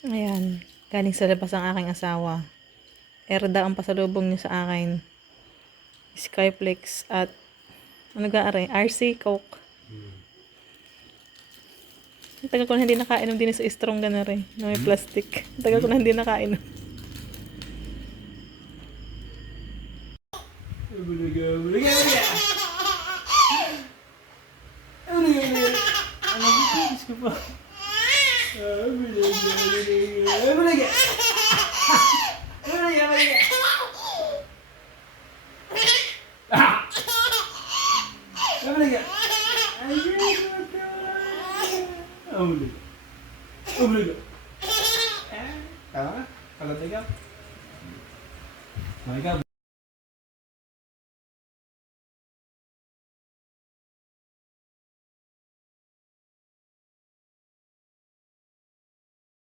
Ayan, galing sa labas ang aking asawa. Erda ang pasalubong niya sa akin. Skyflex at ano ga-are? RC Coke. Tagal ko na hindi nakainom din sa strong na rin. Na may plastic. Tagal ko na hindi nakainom. Kalau tiga, mereka